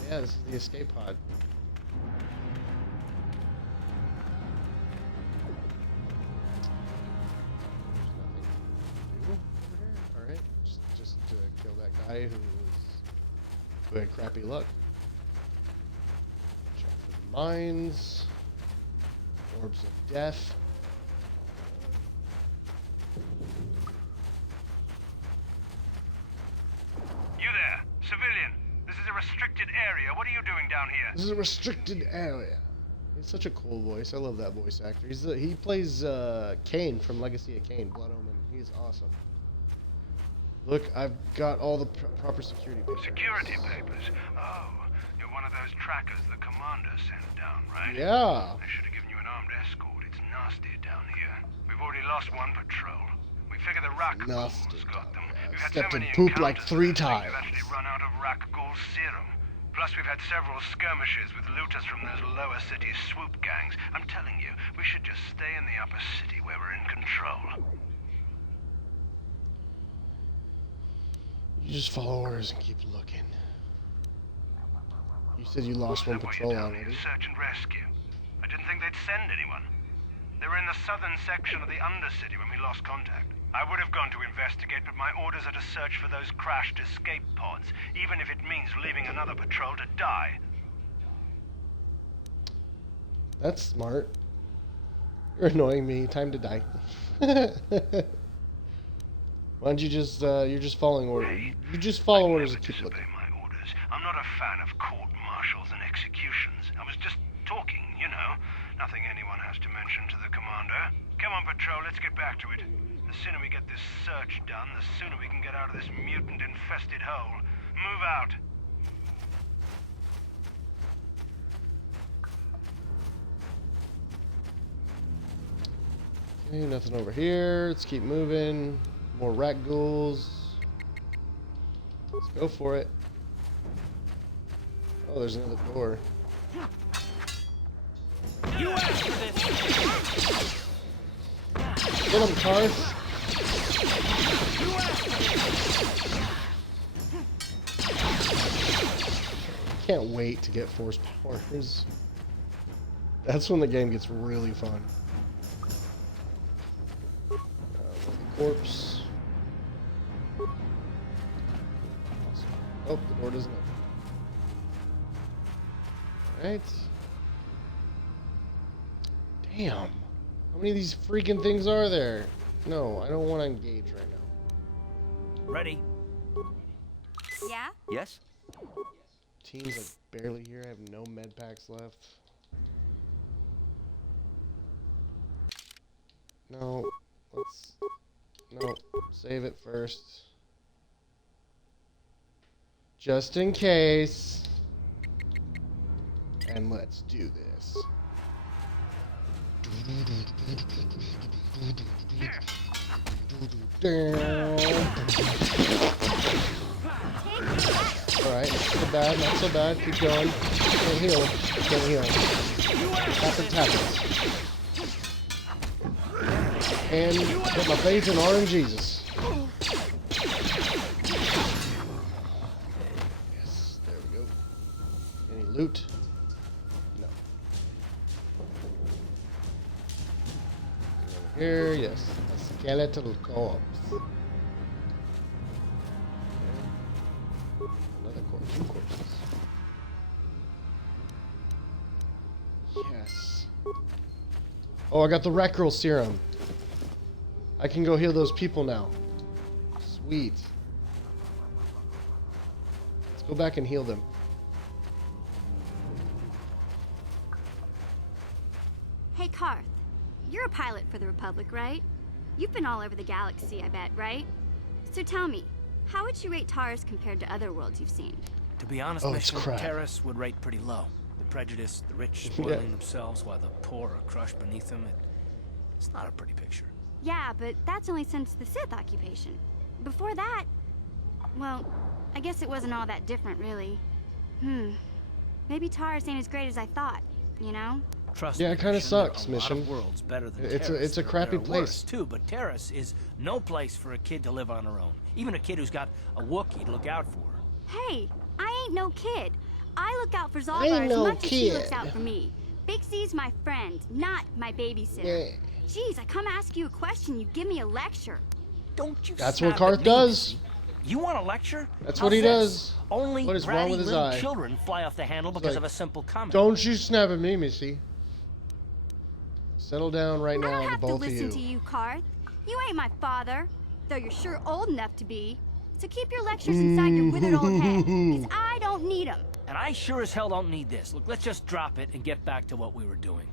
Yeah, this is the escape pod. Alright, just to kill that guy who had crappy luck. Check for the mines. Orbs of death. You there, civilian. This is a restricted area. What are you doing down here? This is a restricted area. He's such a cool voice. I love that voice actor. He plays Kain from Legacy of Kain, Blood Omen. He's awesome. Look, I've got all the proper security papers. Security papers? Oh, you're one of those trackers the commander sent down, right? Yeah. They should have given you an armed escort. It's nasty down here. We've already lost one patrol. We figure the Rakghouls got them. We've had so Stepped in many poop like encounters 3 times. We've actually run out of Rakghoul serum. Plus, we've had several skirmishes with looters from those lower city swoop gangs. I'm telling you, we should just stay in the upper city where we're in control. You just follow orders and keep looking. You said you lost one patrol already. Search and rescue. I didn't think they'd send anyone. They were in the southern section of the Undercity when we lost contact. I would have gone to investigate, but my orders are to search for those crashed escape pods, even if it means leaving another patrol to die. That's smart. You're annoying me. Time to die. Why don't you just, you're just following orders. You just follow orders and keep looking. I'm not a fan of court-martials and executions. I was just talking, you know. Nothing anyone has to mention to the commander. Come on, patrol, let's get back to it. The sooner we get this search done, the sooner we can get out of this mutant-infested hole. Move out. Okay, nothing over here. Let's keep moving. More Rakghouls. Let's go for it. Oh, there's another door. You asked for this. Get him, Karth. Can't wait to get force powers. That's when the game gets really fun. Corpse. Oh, the door doesn't open. Alright. Damn. How many of these freaking things are there? No, I don't want to engage right now. Ready? Yeah? Yes? Team's like barely here. I have no med packs left. No. Let's... No. Save it first. Just in case. And let's do this. Alright, not so bad, not so bad. Keep going. Can't heal. Can't heal. Happens, happens. And put my faith in R and Jesus. Yes, there we go. Any loot? No. Over here, yes. A skeletal corpse. Another corpse. 2 corpses. Yes. Oh, I got the Rat Girl serum. I can go heal those people now. Sweet. Let's go back and heal them. Hey, Karth. You're a pilot for the Republic, right? You've been all over the galaxy, I bet, right? So tell me, how would you rate Taurus compared to other worlds you've seen? To be honest, Oh, it's Mission, crap. Terrace would rate pretty low. The prejudice, the rich spoiling themselves while the poor are crushed beneath them. It's not a pretty picture. Yeah, but that's only since the Sith occupation. Before that, well, I guess it wasn't all that different, really. Maybe Taurus ain't as great as I thought, you know? Trust Yeah, me, it kinda Mission, there are sucks, a lot Mission. of worlds better than It's Terrace. a crappy There are place. worse, too, but Terrace is no place for a kid to live on her own. Even a kid who's got a Wookiee to look out for her. Hey, I ain't no kid. I look out for ain't Zalbar as no much as he looks kid. out for me. Big Z's my friend, not my babysitter. Yeah. Jeez, I come ask you a question, you give me a lecture. Don't you That's what snap at Karth me, does. Missy. You want a lecture? That's How's what he this? does. Only What is wrong bratty with his little eye? children fly off the handle because like, of a simple comment. Don't you snap at me, Missy. Settle down right I now, don't the have to both of listen you. to you, Karth. You ain't my father, though you're sure old enough to be. So keep your lectures inside your withered old head, 'cause I don't need 'em. And I sure as hell don't need this. Look, let's just drop it and get back to what we were doing.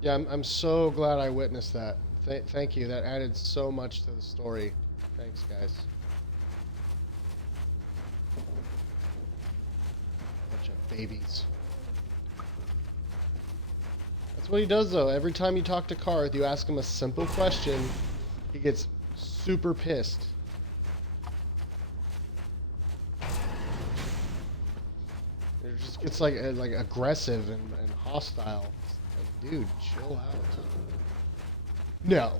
Yeah, I'm so glad I witnessed that. Thank you. That added so much to the story. Thanks, guys. Bunch of babies. That's what he does, though. Every time you talk to Karth, you ask him a simple question, he gets super pissed. It just gets like aggressive and hostile. It's like, dude, chill out. No.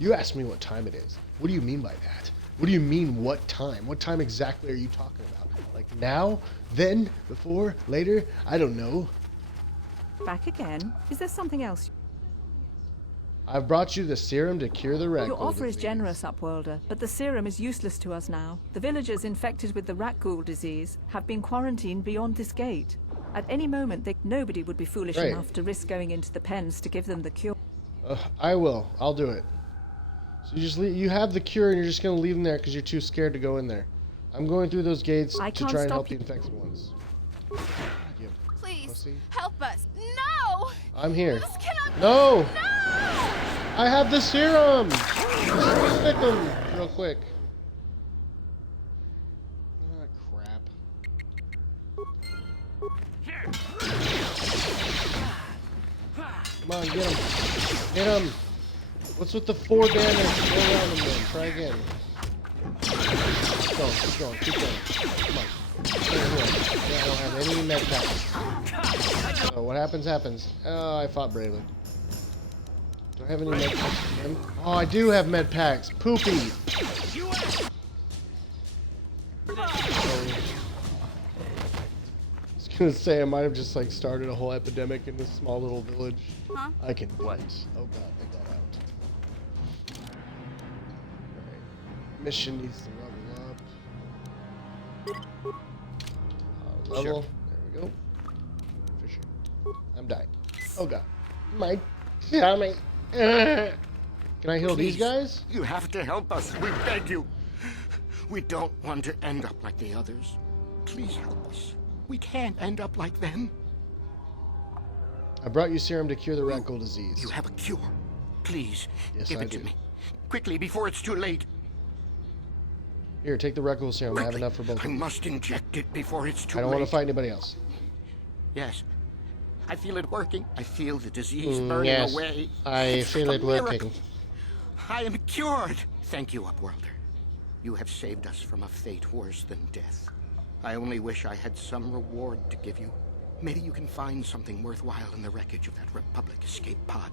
You asked me what time it is. What do you mean by that? What do you mean what time? What time exactly are you talking about? Like now? Then? Before? Later? I don't know. Back again? Is there something else? I've brought you the serum to cure the rat Your ghoul offer is disease. generous, Upworlder, but the serum is useless to us now. The villagers infected with the rat ghoul disease have been quarantined beyond this gate. At any moment, nobody would be foolish Right. enough to risk going into the pens to give them the cure. I will. I'll do it. So you have the cure and you're just going to leave them there because you're too scared to go in there. I'm going through those gates I to can't try and stop help the you. infected ones. You Please, pussy. help us. No! I'm here. This cannot be. No! No! I have the serum! Just stick them real quick. Ah, crap. Come on, get him. Get him. What's with the 4 damage? Go around him then. Try again. Keep going, keep going, keep going. Come on. Yeah, I don't have any med packs. So what happens, happens. Oh, I fought bravely. Do I have any med packs for him? Oh, I do have med packs. Poopy. I was gonna say I might have just like started a whole epidemic in this small little village. Huh? I can do it. Oh god, they got out. Alright. Mission needs to level up. Level. Sure. There we go. Fisher. I'm dying. Oh god. My tummy. Can I heal these Please, guys? You have to help us. We beg you. We don't want to end up like the others. Please help us. We can't end up like them. I brought you serum to cure the rat ghoul disease. You have a cure. Please, Yes, give I it to do. me. Quickly, before it's too late. Here, take the Rekul serum. I have enough for both. I must inject it before it's too I don't late. want to fight anybody else. Yes. I feel it working. I feel the disease burning yes, away. I It's feel a it working. miracle. I am cured. Thank you, Upworlder. You have saved us from a fate worse than death. I only wish I had some reward to give you. Maybe you can find something worthwhile in the wreckage of that Republic escape pod.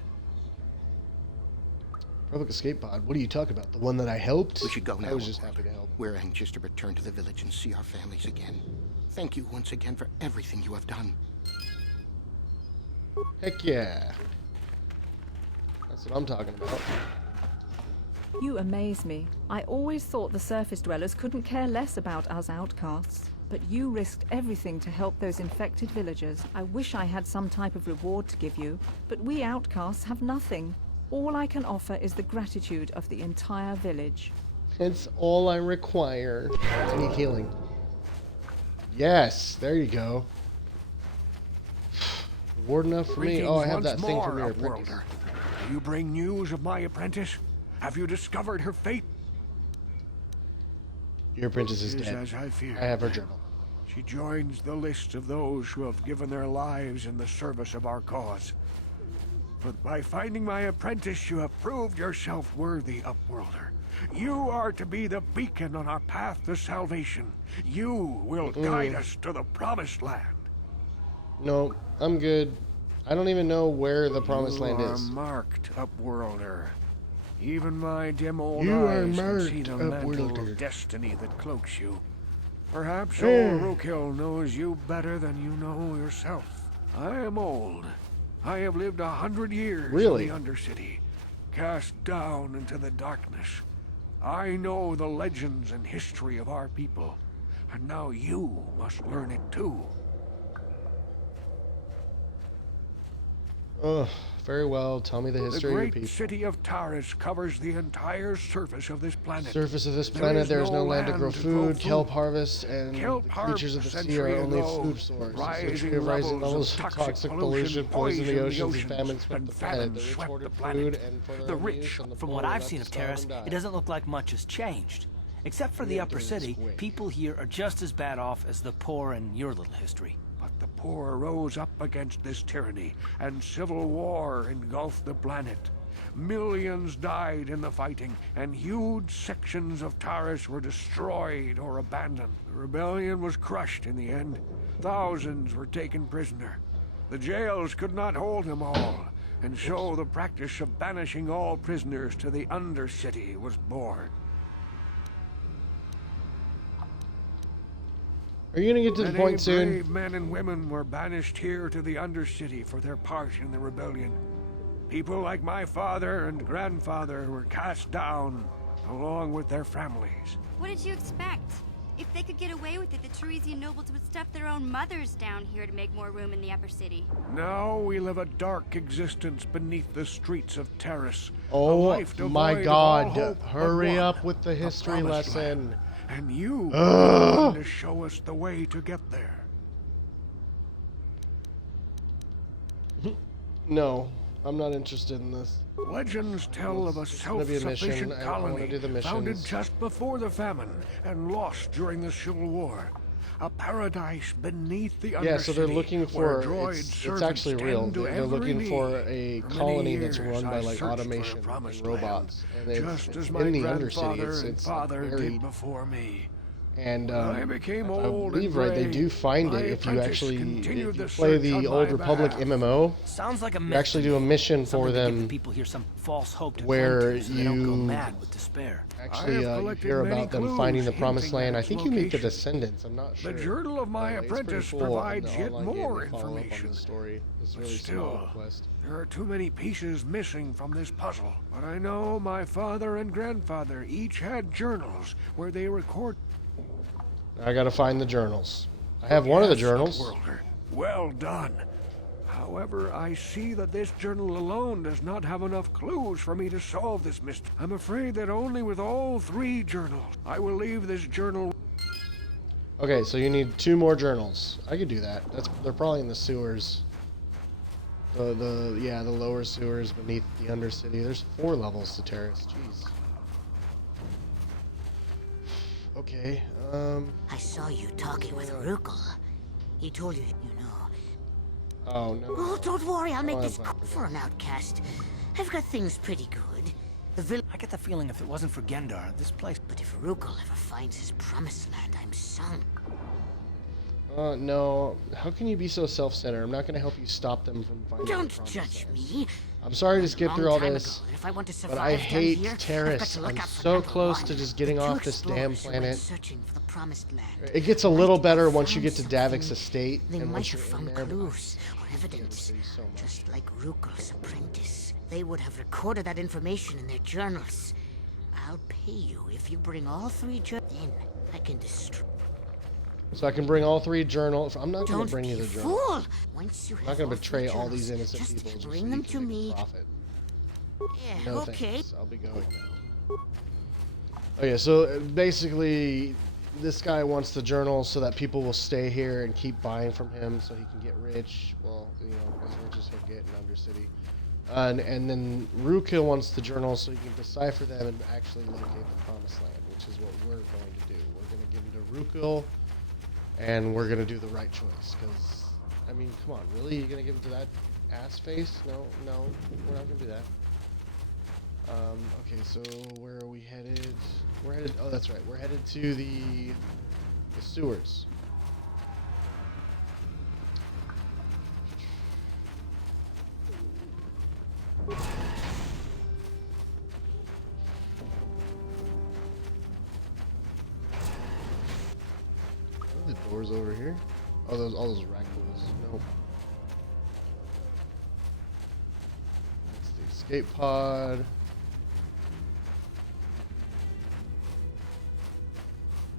Republic escape pod? What are you talking about? The one that I helped? We should go now. I was just happy to help. We're anxious to return to the village and see our families again. Thank you once again for everything you have done. Heck yeah. That's what I'm talking about. You amaze me. I always thought the surface dwellers couldn't care less about us outcasts. But you risked everything to help those infected villagers. I wish I had some type of reward to give you, but we outcasts have nothing. All I can offer is the gratitude of the entire village. It's all I require. I need healing. Yes, there you go. Reward enough for me? Oh, I have that thing from your apprentice. Do you bring news of my apprentice? Have you discovered her fate? Your apprentice is It is dead. as I feared. I have her journal. She joins the list of those who have given their lives in the service of our cause. But by finding my apprentice, you have proved yourself worthy, Upworlder. You are to be the beacon on our path to salvation. You will guide us to the Promised Land. No, I'm good. I don't even know where the Promised Land You are is. marked, Upworlder. Even my dim old You are eyes can marked, see the mantle Upworlder. of destiny that cloaks you. Perhaps Eh. old Rookhill knows you better than you know yourself. I am old. I have lived 100 years Really? in the Undercity, cast down into the darkness. I know the legends and history of our people, and now you must learn it too. Ugh, very well. Tell me the The history of your great people. city of Taris covers the entire surface of this planet. Surface of this planet, there is no land to grow food. Kelp food. harvest and Kelp the creatures of the harvest, sea are century only ago, food source. rising Century of rising levels levels of of toxic toxic pollution pollution, poison the oceans, and famine oceans, swept and the planet. famine The rich swept hoarded the planet. food and for The their own rich, use, and the From poor what were I've left seen to of starve Terrace, and die. it doesn't look like much has changed. Except for the Yeah, upper it is city, quick. people here are just as bad off as the poor in your little history. But the poor rose up against this tyranny, and civil war engulfed the planet. Millions died in the fighting, and huge sections of Taris were destroyed or abandoned. The rebellion was crushed in the end. Thousands were taken prisoner. The jails could not hold them all, and so the practice of banishing all prisoners to the Undercity was born. Are you gonna get to the Many point soon? brave men and women were banished here to the Undercity for their part in the rebellion. People like my father and grandfather were cast down, along with their families. What did you expect? If they could get away with it, the Teresian nobles would stuff their own mothers down here to make more room in the upper city. Now we live a dark existence beneath the streets of Terrace. Oh a life my devoid of all God! hope but Hurry one, up with the the history Promised lesson. Land. And you Ugh. are to show us the way to get there. No, I'm not interested in this. Legends tell of a It's gonna be a mission. self-sufficient I wanna colony do the founded missions. just before the famine and lost during the Civil War. A paradise beneath the Yeah, so they're Undercity, looking where for droid it's servants actually real. tend to They're every looking for need. a For many colony that's years, run by I like searched for a automation promised and robots, land, and just it's as my in the grandfather Undercity. and It's father buried. did before me. And When I became if old I believe and right, they gray, do find my it if you apprentice actually continued if you the play search the on Old my Republic behalf. MMO. Sounds like a You myth actually to do a me. mission Something for to give them the people here some false hope to where cling to so they don't go you mad with despair. actually I have you collected hear many about them clues finding the Promised hinting at Land. I its think you meet the location. Descendants. I'm not sure. The journal of my It's pretty apprentice cool, provides and the yet online more game, they follow up on information. the story. It's But really still, small quest. there are too many pieces missing from this puzzle. But I know my father and grandfather each had journals where they record. I gotta find the journals. I have one of the Yes, journals. Upworlder. Well done. However, I see that this journal alone does not have enough clues for me to solve this mystery. I'm afraid that only with all three journals, I will leave this journal. Okay, so you need 2 more journals. I could do that. They're probably in the sewers. The lower sewers beneath the Undercity. There's 4 levels to Terrace. Jeez. Okay, I saw you talking with Rukel. He told you, Oh, no. Oh, don't worry, I'll make Oh, this I quick for an outcast. I've got things pretty good. The village. I get the feeling if it wasn't for Gendar, this place... But if Rukel ever finds his promised land, I'm sunk. No. How can you be so self-centered? I'm not gonna help you stop them from finding the Don't promised judge land. me. I'm sorry to skip Long through all time this, ago, and if I want to but I survive down hate here, I've got Terrace. to look I'm out for so number close one. to just getting The two off this damn explorers who went planet. searching for the promised land. It gets a little better once you found get to Davik's estate, They and might once have you're in found there. but- clues or evidence, just like Rukel's apprentice. They would have recorded that information in their journals. I'll pay you if you bring all three journals. Then I can destroy. So I can bring all 3 journals. I'm not going Don't to bring you be the a journals. fool. Once you I'm have not going all to betray three all these journals, innocent just people just bring so them you to can make a me. profit. Yeah, No okay. thanks. I'll be going now. Okay, so basically, this guy wants the journals so that people will stay here and keep buying from him so he can get rich. Well, as rich as he'll get in Undercity. And then Rukel wants the journals so he can decipher them and actually locate the promised land, which is what we're going to do. We're going to give them to Rukel, and we're going to do the right choice. Because, I mean, come on, really? You're going to give it to that ass face? No, we're not going to do that. Okay, so where are we headed? We're headed, oh, that's right. We're headed to the sewers. Are the doors over here? Oh, all those raccoons. Nope. That's the escape pod.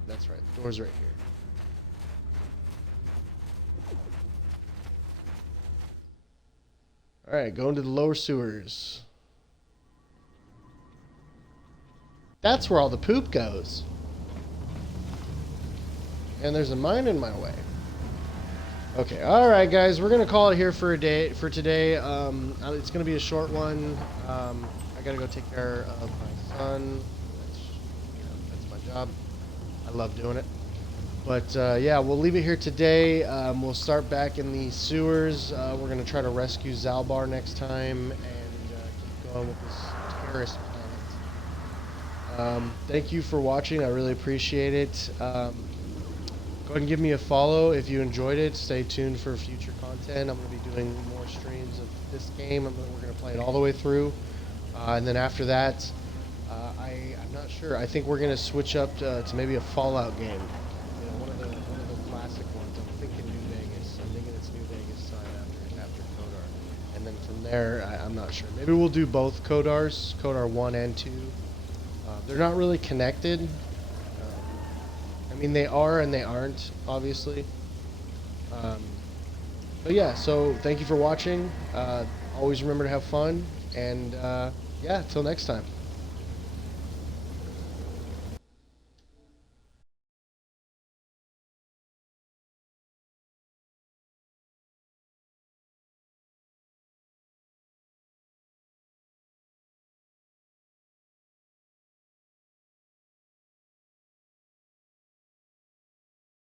That's right. The door's right here. All right, going to the lower sewers. That's where all the poop goes. And there's a mine in my way. Okay, all right, guys, we're gonna call it here for today. It's gonna be a short one. I gotta go take care of my son. That's my job. I love doing it. But yeah, we'll leave it here today. We'll start back in the sewers. We're gonna try to rescue Zalbar next time and keep going with this terrorist planet. Thank you for watching. I really appreciate it. Go ahead and give me a follow if you enjoyed it. Stay tuned for future content. I'm going to be doing more streams of this game. We're going to play it all the way through. And then after that, I'm not sure. I think we're going to switch up to maybe a Fallout game. One of the classic ones. I'm thinking New Vegas. I'm thinking it's New Vegas time after Kodar. And then from there, I'm not sure. Maybe we'll do both Kodars, Kodar 1 and 2. They're not really connected. I mean, they are and they aren't, obviously. But yeah, so thank you for watching. Always remember to have fun. And yeah, till next time.